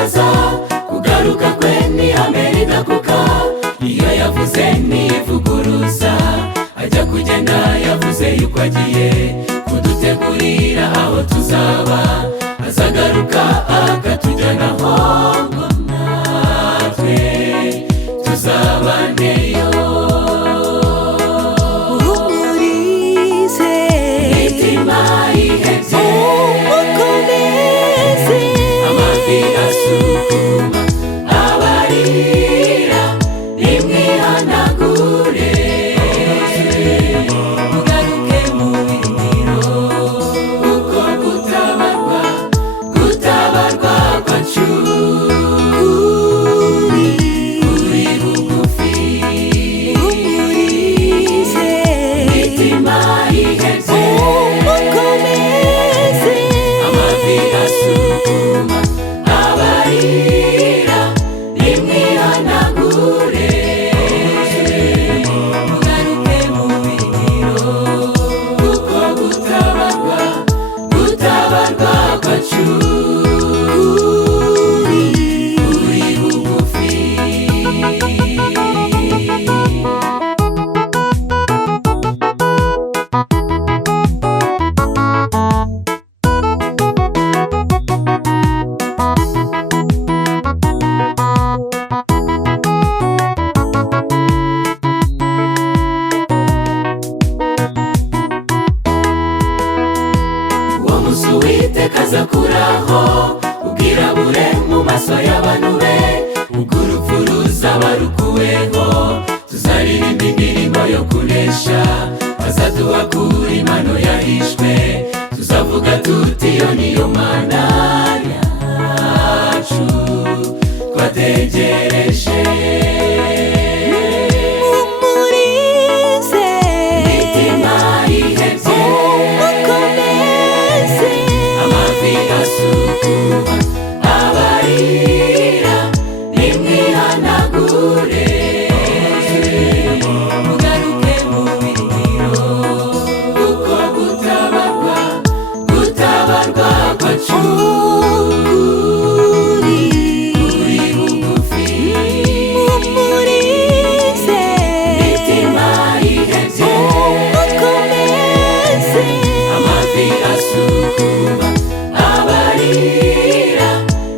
azaza, kugaruka kwe ni ihame ridakuka. Iyo yavuze ntivuguruza, ajya kugenda yavuze yuko agiye kudutegurira aho tuzaba. Azagaruka akatujyana aho ngo natwe tuzabaneyo. Uhumurize imitima ihebye, ukomeze amavi asuma abarira, nimwihanagure mugaruke mu birindiro, kuko gutabarwa kwacu kuri bugufi. uhumurize imitima ihebye, ukomeze amavi asuma abarira, nimwihanagure mugaruke mu birindiro, kuko gutabarwa kwacu kuri bugufi. Uwo musi Uwiteka azakuraho ubwirabure mu maso y'abantu be, ubwo urupfu ruzaba rukuweho. Tuzaririmba indirimbo yo kunesha, azaduha kuri impano yahishwe. Tuzavuga tuti iyo niyo Mana yacu twategereje. uhumurize imitima ihebye, ukomeze amavi asukuma abarira, nimwihanagure mugaruke mu birindiro, kuko gutabarwa kwacu kuri bugufi. uhumurize imitima ihebye, ukomeze amavi asukuma abarira,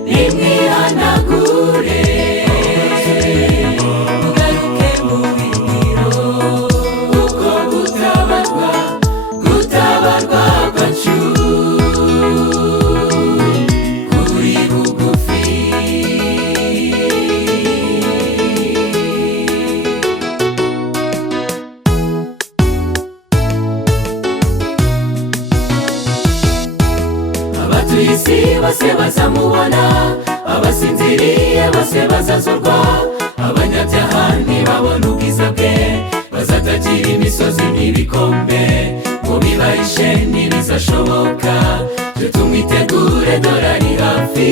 nimwihanagure mugaruke mu birindiro, kuko gutabarwa kwacu kuri bugufi. Abatuye isi bose bazamubona, abasinziriye bose bazazurwa. Abanyabyaha ntibabona ubwiza bwe, bazatakira imisozi n'ibikombe, ngo bibahishe ntibizashoboka. Twe tumwitegure, dore ari hafi